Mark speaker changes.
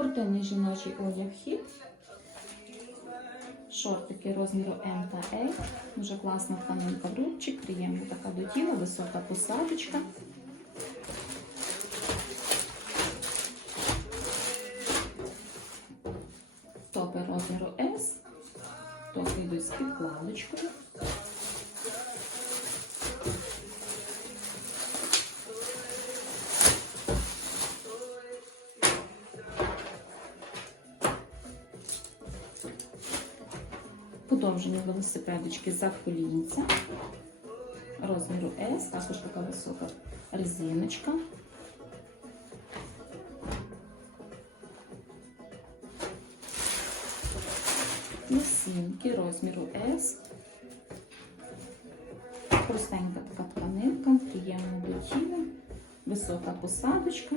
Speaker 1: Спортивний жіночий одяг хід. Шортики розміру М та L. Дуже класна тканинка в рубчик, приємна така до тіла, висока посадочка. Топи розміру S. Топи йдуть з підкладочкою. Подовження велосипедочки за колінця. Розміру S, також така висока резиночка. Лосінки розміру S. Простенька така тканинка, приємна до тіла, висока посадочка.